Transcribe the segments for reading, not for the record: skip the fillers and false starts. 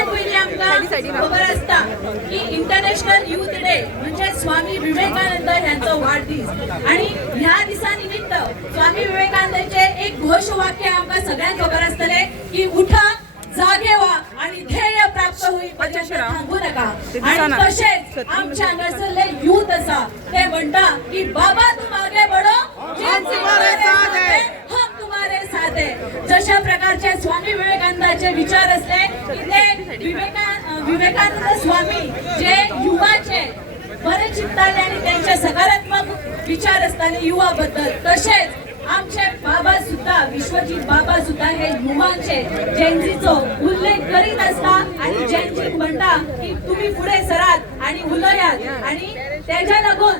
सगळ्यात पयलीं आमकां खबर आसता की इंटरनॅशनल यूथ डे म्हणजे स्वामी विवेकानंद यांचो वाडदीस आणि ह्या दिसा निमित्त स्वामी विवेकानंदांचे एक घोषवाक्य आमकां सगळ्यांक खबर आसतले की उठा जागे व्हा आणि ध्येय प्राप्त होईपर्यंत थांबू नका। आणि तसेच आमच्या हांगासरले यूथ आसा ते म्हणटा की बाबा तुम आगे बढ़ो हम तुम्हारे साथ हैं हम तुम्हारे साथ हैं। जशा प्रकारचे स्वामी विवेकानंदाचे विचार असले की ते विवेकानंद स्वामी जे युवाचे बरे चिंतताले आणि त्यांचे सकारात्मक विचार असताले युवा बद्दल तसेच आमचे बाबा सुद्धा विश्वजीत बाबा सुद्धा हे युवांचे जेनजीचो उल्लेख करीत असता आणि जेनजी म्हणता की तुम्ही पुढे सरात आणि उलयात आणि त्याच्या लागून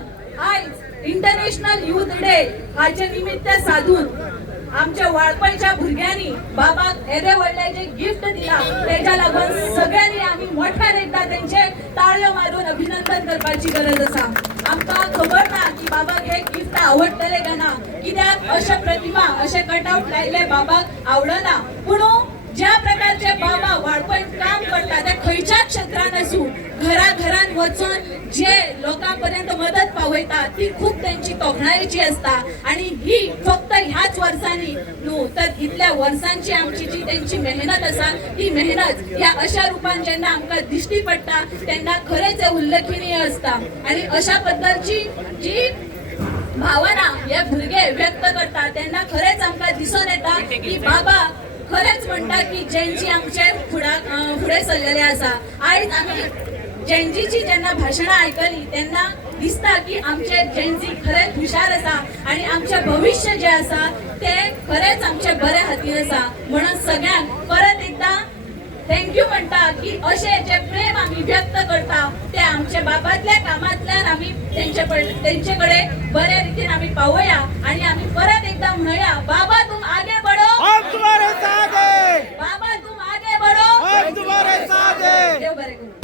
आज इंटरनॅशनल यूथ डे हाचे निमित्त साधून आमच्या वाळपयच्या भुरग्यांनी बाबाक येदे व्हडले जे गिफ्ट दिला त्याच्या लागून सगळ्यांनी आम्ही मोठ्यान एकदा त्यांचे ताळयो मारून अभिनंदन करपाची गरज असा। आमकां खबर ना की बाबाक हे गिफ्ट आवडटले का ना कित्याक अशा प्रतिमा असे कटआउट लायले बाबाक आवडना पूण ज्या प्रकारचे बाबा वाळपण काम करतात ते खंयच्या क्षेत्रात असू घराघरान वचून जे लोकांपर्यंत मदत पावयता ती खूप त्यांची तोखणायची असता आणि ही फक्त ह्याच वर्षांनी न्हू तर इतल्या वर्षांची आमची जी त्यांची मेहनत असा ती मेहनत ह्या अशा रूपान जेन्ना आमकां दिश्टी पडटा तेन्ना खरेंच उल्लेखनीय असता आणि अशा बद्दलची जी भावना हे भुरगे व्यक्त करता तेन्ना खरेंच आमकां दिसून येता की बाबा खरेंच म्हणटा की जेनजी आमचे फुडें सरलेले आसा। आयज आमी जेनजीची जेन्ना भाशणां आयकली तेन्ना दिसता की आमचे जेनजी खरेंच हुशार आसा आणि आमचे भविष्य जे आसा ते खरेंच आमचे बरे हातीन आसा। म्हणून सगळ्यांक परत एकदा थँक्यू म्हणटा की अशे जे प्रेम आम्ही व्यक्त करता ते आमच्या बाबातल्या कामातल्यान आम्ही त्यांचे कडेन बरे रीतीन आम्ही पावया आणि आम्ही परत एकदा म्हणूया बाबा तुम आगे बढ़ो हम तुम्हारे साथ हैं बाबा तुम आगे बढ़ो हम तुम्हारे साथ हैं। देव बरे करू।